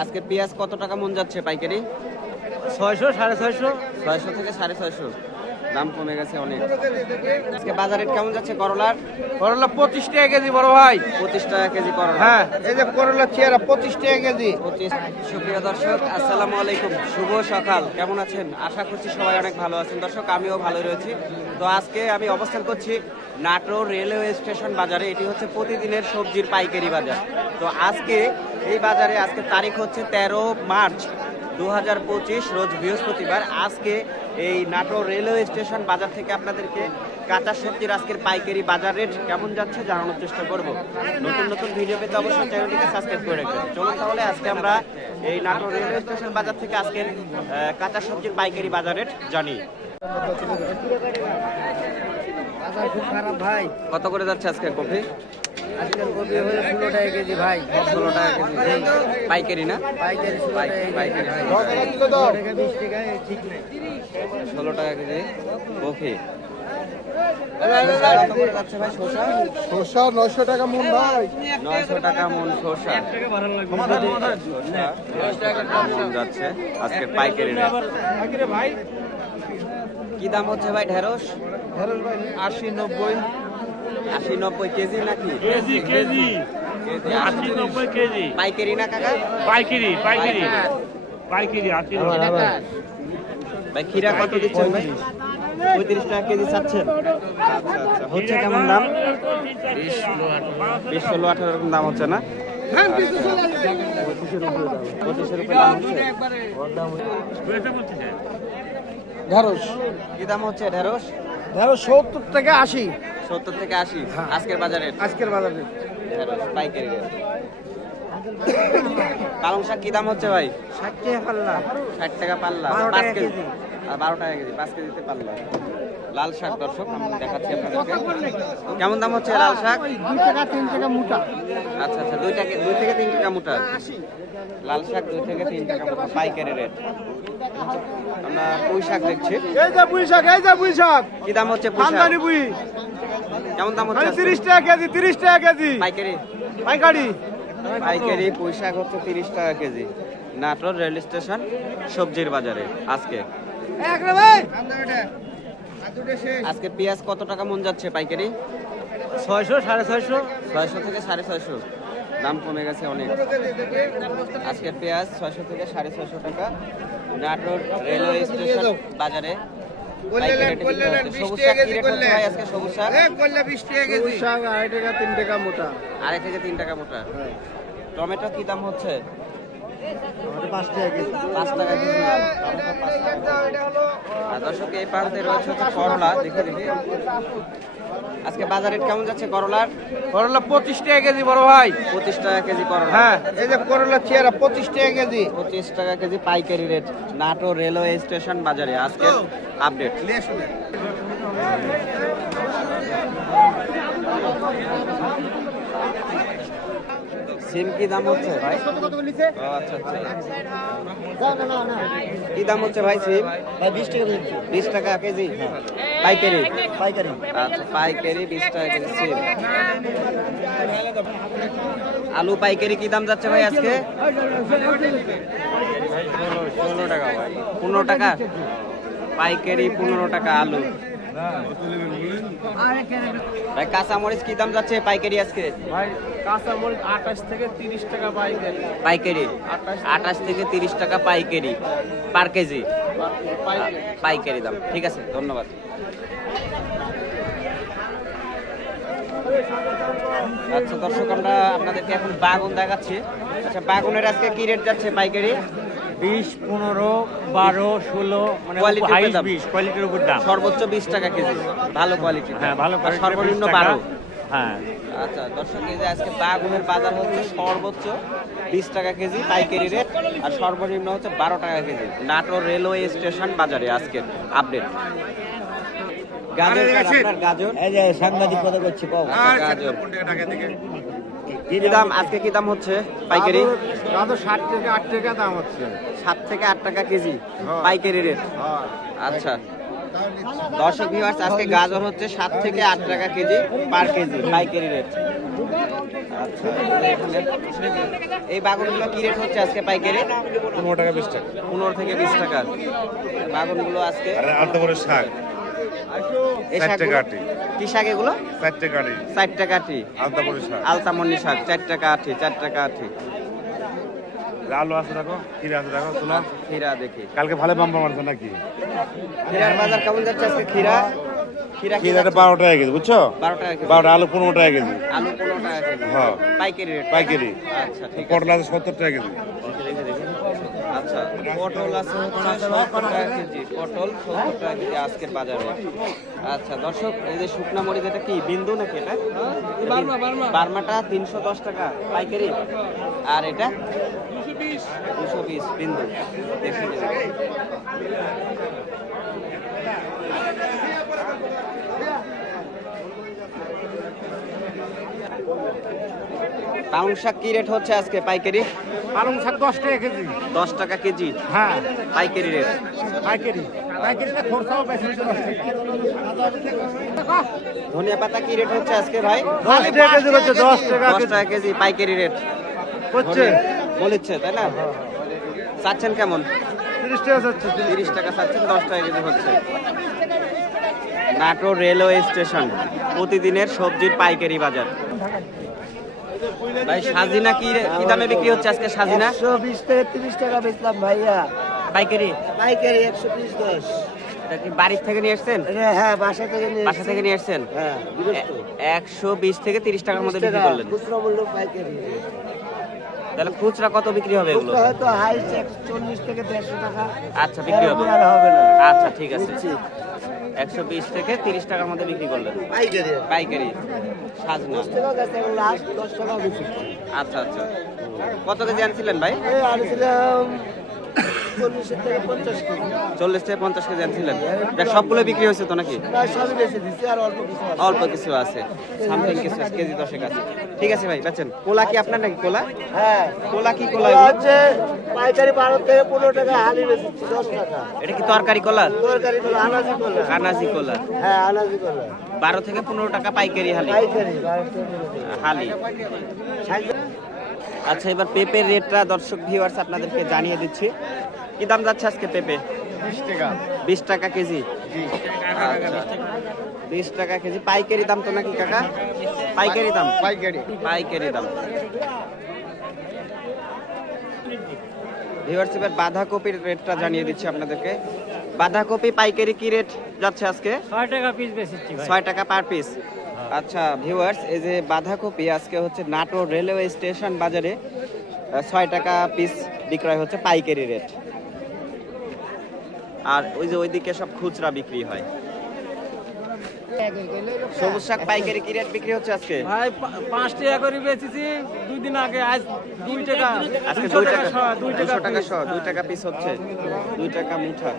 আজকে পেঁয়াজ কত টাকা মন যাচ্ছে পাইকারি? ছয়শো সাড়ে ছয়শো। ছয়শো থেকে সাড়ে ছয়শো। দাম কমে গেছে অনেক। আজকে বাজার রেট কেমন যাচ্ছে করলার? করলা পঁচিশ টাকা কেজি বড় ভাই। পঁচিশ টাকা কেজি করলা। হ্যাঁ এই যে করলা চেয়ারা পঁচিশ টাকা কেজি। পঁচিশ। সুপ্রিয় দর্শক আসসালামু আলাইকুম। শুভ সকাল। কেমন আছেন? আশা করছি সবাই অনেক ভালো আছেন। দর্শক আমিও ভালো রয়েছি। তো আজকে আমি অবস্থান করছি নাটোর রেলওয়ে স্টেশন বাজারে। এটি হচ্ছে প্রতিদিনের সবজির পাইকারি বাজার। তো আজকে এই বাজারে আজকে তারিখ হচ্ছে তেরো মার্চ দু হাজার পঁচিশ রোজ বৃহস্পতিবার। আজকে এই নাটোর রেলওয়ে স্টেশন বাজার থেকে আপনাদেরকে কাঁচা সবজির আজকের পাইকারি বাজার রেট কেমন যাচ্ছে জানানোর চেষ্টা করব। নতুন নতুন ভিডিও পেতে অবশ্যই চ্যানেলটিকে সাবস্ক্রাইব করে রাখবেন। চলুন তাহলে আজকে আমরা এই নাটোর রেলওয়ে স্টেশন বাজার থেকে আজকের কাঁচা সবজির পাইকারি বাজার রেট জানি। খুব খারাপ ভাই। কত করে যাচ্ছে আজকে কফি আজকাল কপি হলে ষোলো টাকা কেজি ভাই। ষোলো টাকা কেজি। পাইকারি না? পাইকারি পাইকারি। ষোলো টাকা কেজি। শসা? শসা নয়শো টাকা মন ভাই। নয়শো টাকা মন শসা। যাচ্ছে আজকে পাইকারি কি দাম হচ্ছে ভাই ঢেঁড়স? ঢেঁড়স ভাই আশি নব্বই। আশি নব্বই কেজি নাকি? KG KG. কেজি আশি নব্বই কেজি। পাইকারি না কাকা? পাইকারি পাইকারি। পাইকারি। আশি নব্বই। ভাই খিরা কত দিচ্ছেন? ভাই পঁয়ত্রিশ টাকা কেজি চাচ্ছেন। আচ্ছা আচ্ছা। হচ্ছে কেমন দাম? বিশ ষোলো আঠারো। এরকম দাম হচ্ছে না? হচ্ছে? ঢেঁড়স। কি দাম হচ্ছে? ঢেঁড়স? ঢেঁড়স সত্তর থেকে আশি। সত্তর থেকে আশি আজকের বাজারে। আজকের বাজারে। ঢেঁড়স পাইকারি পালং শাক কি দাম হচ্ছে ভাই? ষাট টাকা পাল্লা। ষাট টাকা পাল্লা। পাঁচ কেজি। আর বারো টাকা কেজি পাঁচ কেজিতে পাল্লা। লাল শাক দর্শক আমি দেখাচ্ছি আপনাদেরকে। কেমন দাম হচ্ছে লাল শাক? দুই টাকা তিন টাকা মোটা। আচ্ছা আচ্ছা দুই টাকা দুই থেকে তিন টাকা মোটা। লাল শাক দুই থেকে তিন টাকা মোটা পাইকারি রেট। আমরা পুঁই শাক দেখছি। এই যে পুঁই শাক এই যে পুঁই শাক। কি দাম হচ্ছে পুঁই শাক? কেমন দাম হচ্ছে? আজকে? তিরিশ টাকা কেজি তিরিশ টাকা কেজি। পাইকারি? পাইকারি। পাইকারি পুঁই শাক হচ্ছে তিরিশ টাকা কেজি। নাটোর রেল স্টেশন সবজির বাজারে। আজকে? আজকে পেঁয়াজ কত টাকা মন যাচ্ছে পাইকারি? ছয়শো সাড়ে ছয়শো। ছয়শো থেকে সাড়ে ছয়শো। দাম কমে গেছে অনেক। আজকের পেঁয়াজ ছয়শো থেকে সাড়ে ছয়শো টাকা। নাটোর রেলওয়ে স্টেশন বাজারে। শাক আড়াই টাকা তিন টাকা মোটা। আড়াই থেকে তিন টাকা মোটা। টমেটো কি দাম হচ্ছে? দর্শক এই প্রান্তে রয়েছে হচ্ছে করলা। দেখে দেখি। আজকে বাজার রেট কেমন যাচ্ছে করলার? করলা পঁচিশ টাকা কেজি বড় ভাই। পঁচিশ টাকা কেজি করলা। হ্যাঁ এই যে করলা চেয়ারা পঁচিশ টাকা কেজি। পঁচিশ টাকা কেজি পাইকারি রেট। নাটো রেলওয়ে স্টেশন বাজারে আজকে আপডেট। সিম কি দাম হচ্ছে ভাই? আচ্ছা আচ্ছা। কি দাম হচ্ছে ভাই সিম? ভাই বিশ টাকা কেজি বিশ টাকা কেজি? পাইকারি? পাইকারি। আচ্ছা পাইকারি বিশ টাকা কেজি সিম। আলু পাইকারি কি দাম যাচ্ছে ভাই আজকে? পনেরো টাকা ভাই। পনেরো টাকা? পাইকারি পনেরো টাকা আলু। ভাই কাঁচামরিচ কি দাম যাচ্ছে পাইকারি আজকে? ভাই কাঁচা মরিচ আঠাশ থেকে তিরিশ টাকা পাইকারি। পাইকারি? আঠাশ থেকে তিরিশ টাকা পাইকারি। Per KG? পাইকারি। দাম। ঠিক আছে ধন্যবাদ। আচ্ছা দর্শক আমরা আপনাদেরকে এখন বাগুন দেখাচ্ছি। আচ্ছা বাগুনের আজকে কি রেট যাচ্ছে পাইকারি? বিশ পনেরো বারো ষোলো মানে। বিশ কোয়ালিটির উপর দাম। সর্বোচ্চ বিশ টাকা কেজি। ভালো কোয়ালিটি হ্যাঁ ভালো সর্বনিম্ন বারো। হ্যাঁ। আচ্ছা দর্শক এই যে আজকে বাগুনের বাজার হচ্ছে সর্বোচ্চ বিশ টাকা কেজি পাইকারি রেট আর সর্বনিম্ন হচ্ছে বারো টাকা কেজি। নাটোর রেলওয়ে স্টেশন বাজারে আজকের আপডেট। গাজর আপনার গাজর? এই যে সাংবাদিক কথা করছি আচ্ছা, গাজর। কি দাম? আজকে কি দাম হচ্ছে পাইকারি? দাদা ষাট টাকা আট টাকা দাম হচ্ছে। সাত থেকে আট টাকা কেজি পাইকারি রেট। আচ্ছা। দর্শক ভিউয়ার্স আজকে গাজর হচ্ছে সাত থেকে আট টাকা কেজি পার কেজি পাইকারি রেট। আচ্ছা এই বাগুনগুলো কি রেট হচ্ছে আজকে পাইকারি? পনেরো টাকা বিশ টাকা। পনেরো থেকে বিশ টাকা। বাগুনগুলো আজকে আর শাক ষাট টাকা কি শাক এগুলো? চার টাকা আটি ষাট টাকা আটি আলতা করে শাক। আলতামনি শাক চার টাকা আটি চার টাকা আটি আলু আছে দেখো কিরে আছে দেখো তোলা। খিরা দেখি। কালকে ভালো বাম্পা মারছে নাকি? খিরার বাজার কেমন যাচ্ছে আজকে? খিরা খিরা কি কিরে বারো টাকা কেজি বুঝছ? বারো টাকা কেজি। বারোটা আলু পনেরো টাকা কেজি। আলু পনেরো টাকা কেজি। হ্যাঁ। পাইকারি পাইকারি। আচ্ছা পটল আছে সত্তর টাকা কেজি। আচ্ছা পটল আছে সত্তর টাকা কেজি। পটল সত্তর টাকা কেজি আজকের বাজারে। আচ্ছা দর্শক এই যে শুকনা মরিচ এটা কি বিন্দু নাকি এটা? Burma, Burma. বার্মাটা তিনশো দশ টাকা পাইকারি। আর এটা? দুশো বিশ। বিন্দু। দেখে। পাউন্ড শাক কি রেট হচ্ছে আজকে পাইকারি? পালং শাক দশ টাকা কেজি। দশ টাকা কেজি? হ্যাঁ। পাইকারি রেট পাইকারি। ধনিয়া পাতা কি রেট হচ্ছে আজকে ভাই? দশ টাকা কেজি হচ্ছে দশ টাকা দশ টাকা কেজি পাইকারি রেট হচ্ছে। বলেছে তাই না? চাচ্ছেন কেমন? তিরিশ টাকা হচ্ছে তিরিশ টাকা চাচ্ছেন দশ টাকা কেজি হচ্ছে। নাটোর রেলওয়ে স্টেশন প্রতিদিনের সবজির পাইকারি বাজার। ভাই সাজিনা কি কি দামে বিক্রি হচ্ছে আজকে সাজিনা? একশো বিশ থেকে তিরিশ টাকা বেচলাম ভাইয়া। পাইকারি? পাইকারি একশো বিশ দশ। এটা কি বাড়ির থেকে নিয়ে এসছেন হ্যাঁ বাসা থেকে নিয়ে বাসা থেকে নিয়ে এসছেন হ্যাঁ একশো বিশ থেকে তিরিশ টাকার মধ্যে বিক্রি করলেন। খুচরা মূল্য পাইকারি। তাহলে খুচরা কত বিক্রি হবে এগুলো? হয়তো চল্লিশ থেকে দেড়শো টাকা। আচ্ছা বিক্রি হবে। আর হবে না। আচ্ছা ঠিক আছে। একশো বিশ থেকে তিরিশ টাকার মধ্যে বিক্রি করলেন। পাইকারি। পাইকারি। সাজনা। আচ্ছা আচ্ছা। কত কেজি আনছিলেন ভাই? আনছিলাম চল্লিশ থেকে পঞ্চাশ কেজি। আনছিলেন? সবগুলো বিক্রি হয়েছে তো নাকি? অল্প কিছু আছে। সামথিং কিছু কেজি দশেক আছে। ঠিক আছে ভাই বেচেন। কোলা কি আপনার নাকি কোলা? হ্যাঁ। কোলা কি কোলা? হচ্ছে পাইকারি বারো থেকে পনেরো টাকা হালি বেশি দশ টাকা। এটা কি তরকারি কোলা? তরকারি গুলো আনাজি করলে কানাজি কোলা। হ্যাঁ আনাজি করলে বারো থেকে পনেরো টাকা পাইকারি হালি। পাইকারি হালি। আচ্ছা এবার পেঁপের রেটটা দর্শক ভিউয়ার্স আপনাদেরকে জানিয়ে দিচ্ছি। কি দাম যাচ্ছে আজকে পেঁপে? বিশ টাকা। বিশ টাকা কেজি? বিশ টাকা কেজি। পাইকারি দাম তো নাকি কাকা? পাইকারি দাম? পাইকারি। পাইকারি দাম। ভিউয়ার্স এবার বাঁধাকপির রেটটা জানিয়ে দিচ্ছি আপনাদেরকে। বাঁধাকপি পাইকারি কি রেট যাচ্ছে আজকে? ছয় টাকা পিস বেশি ছয় টাকা পার পিস আচ্ছা ভিউয়ার্স এই যে বাঁধাকপি আজকে হচ্ছে নাটোর রেলওয়ে স্টেশন বাজারে ছয় টাকা পিস বিক্রয় হচ্ছে পাইকারি রেট আর ওই যে ওইদিকে সব খুচরা বিক্রি হয়। সবুজ শাক পাইকারি কি রেট বিক্রি হচ্ছে আজকে? ভাই পা- পাঁচ টাকা করে বেচেছি। দুই দিন আগে আজ দুই টাকা আজকে দুইশো দুই টাকা দুই টাকা টাকা piece। শ দুই টাকা পিস হচ্ছে। দুই টাকা মুঠা।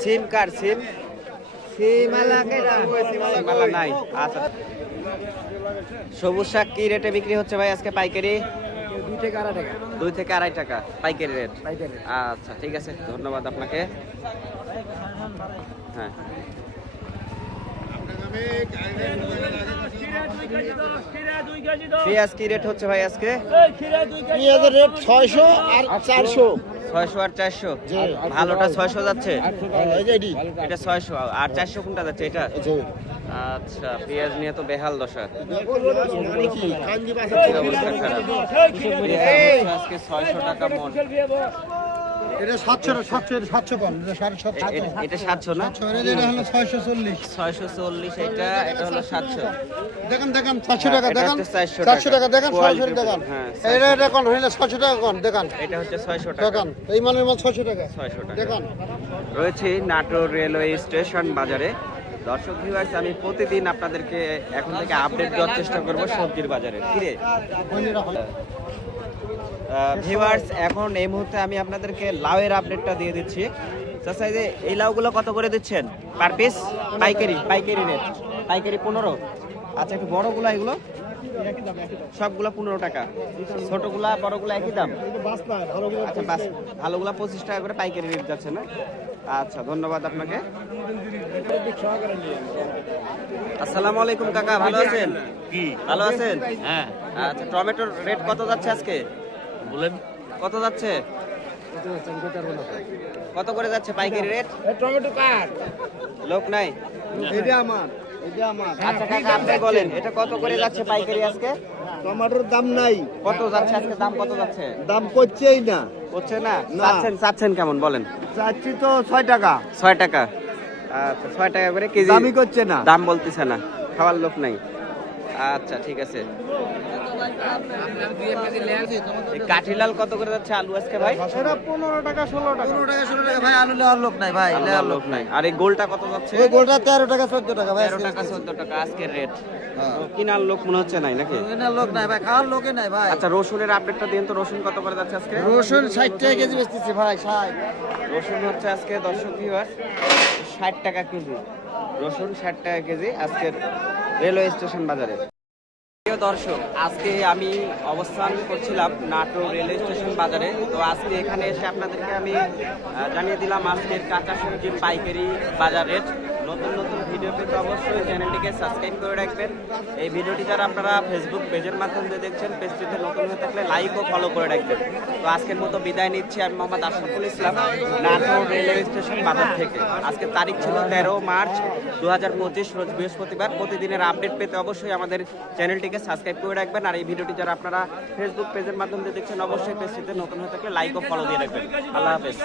সিম কার সিম? সিমালা নাই। আচ্ছা। সবুজ শাক কি রেটে বিক্রি হচ্ছে ভাই আজকে পাইকারি? দুই থেকে আড়াই টাকা। দুই থেকে আড়াই টাকা পাইকারি রেট আচ্ছা ঠিক আছে ধন্যবাদ আপনাকে। হ্যাঁ। পেঁয়াজ কি রেট হচ্ছে ভাই আজকে? পেঁয়াজের রেট ছয়শো আর চারশো। ছয়শো আর চারশো? ভালোটা ছয়শো যাচ্ছে? এটা। ছয়শো আর চারশো কোনটা যাচ্ছে? এটা? আচ্ছা পেঁয়াজ নিয়ে তো বেহাল দশা। আজকে ছয়শো টাকা মন। এটা সাতশো সাতশো এটা সাতশো কম এটা সাড়ে সাতশো। এ- এ- এটা সাতশো না? এটা হলো ছয়শো চল্লিশ। ছয়শো চল্লিশ এটা এটা হলো সাতশো। দেখেন দেখেন চারশো টাকা এটা দেখান হচ্ছে 400 চারশো টাকা। টাকা দেখান Quality সরাসরি দেখান। হ্যাঁ, এটা এটা কোন হইলে ছশো টাকা কোন দেখান। এটা হচ্ছে ছয়শো টাকা। দেখান এই মানের মাল ছশো টাকা। ছয়শো টাকা। দেখান। রয়েছে নাটোর রেলওয়ে স্টেশন বাজারে। দর্শক ভিউয়ার্স আমি প্রতিদিন আপনাদেরকে এখন থেকে আপডেট দেওয়ার চেষ্টা করব সবজির বাজারে। কিরে ভিউয়ার্স এখন এই মুহূর্তে আমি আপনাদেরকে লাউয়ের আপডেটটা দিয়ে দিচ্ছি। এই যে এই লাউগুলো কত করে দিচ্ছেন? পার পিস পাইকারি পাইকারি রেট পাইকারি পনেরো। আচ্ছা একটু বড়গুলো এগুলো? সবগুলা পনেরো টাকা। ছোটগুলা বড়গুলা একই দাম? আচ্ছা বাস ভালোগুলা পঁচিশ টাকা করে পাইকারি রেট যাচ্ছে না? আচ্ছা ধন্যবাদ আপনাকে। আসসালামু আলাইকুম কাকা ভালো আছেন? কি? ভালো আছেন? হ্যাঁ। আচ্ছা টমেটোর রেট কত যাচ্ছে আজকে? বলেন। কত যাচ্ছে? কত করে যাচ্ছে পাইকারি রেট টমেটো কাট লোক নাই? এটা আমার। আচ্ছা কাকা আপনি বলেন এটা কত করে যাচ্ছে পাইকারি আজকে? টমেটোর দাম নাই। কত যাচ্ছে আজকে? দাম কত যাচ্ছে? দাম করছেই না। করছে না। চাচ্ছেন চাচ্ছেন কেমন? বলেন। চাচ্ছি তো ছয় টাকা। ছয় টাকা। আচ্ছা ছয় টাকা করে কেজি দামই করছে না। দাম বলতেছে না। খাওয়ার লোক নাই। আচ্ছা ঠিক আছে। কাঠিলাল কত করে যাচ্ছে আলু আজকে ভাই? সেটা পনেরো টাকা ষোলো টাকা। পনেরো টাকা ষোলো টাকা। ভাই আলু নেওয়ার লোক নাই ভাই আলু নেওয়ার লোক নাই। আর এই গোলটা কত যাচ্ছে? এই গোলটা তেরো টাকা চোদ্দ টাকা ভাই তেরো টাকা চোদ্দ টাকা আজকের রেট কিনার লোক মনে হচ্ছে নাই নাকি? কেনার লোক নাই ভাই খাওয়ার লোকে নাই ভাই। আচ্ছা রসুনের আপডেটটা দিন তো রসুন কত করে যাচ্ছে আজকে? রসুন ষাট টাকা কেজি বেচতেছি ভাই ষাট। রসুন হচ্ছে আজকে দর্শক ভিউয়ার ষাট টাকা কেজি। রসুন ষাট টাকা কেজি আজকের রেলওয়ে স্টেশন বাজারে। প্রিয় দর্শক, আজকে আমি অবস্থান করছিলাম নাটোর রেলওয়ে স্টেশন বাজারে। তো আজকে এখানে এসে আপনাদেরকে আমি জানিয়ে দিলাম আজকের কাঁচা সবজি পাইকারি বাজার রেট। নতুন নতুন ভিডিও পেতে অবশ্যই চ্যানেলটিকে সাবস্ক্রাইব করে রাখবেন। এই ভিডিওটি যারা আপনারা ফেসবুক পেজের মাধ্যমে দেখছেন, পেজটিতে নতুন হয়ে থাকলে লাইক ও ফলো করে রাখবেন। তো আজকের মতো বিদায় নিচ্ছি, আমি মোহাম্মদ আশরাফুল ইসলাম, নাটোর রেলওয়ে স্টেশন বাজার থেকে। আজকের তারিখ ছিল তেরো মার্চ দু হাজার পঁচিশ, রোজ বৃহস্পতিবার। প্রতিদিনের আপডেট পেতে অবশ্যই আমাদের চ্যানেলটিকে সাবস্ক্রাইব করে রাখবেন। আর এই ভিডিওটি যারা আপনারা ফেসবুক পেজের মাধ্যমে দিয়ে দেখছেন, অবশ্যই পেজটিতে নতুন হয়ে থাকলে লাইক ও ফলো দিয়ে রাখবেন। আল্লাহ হাফেজ।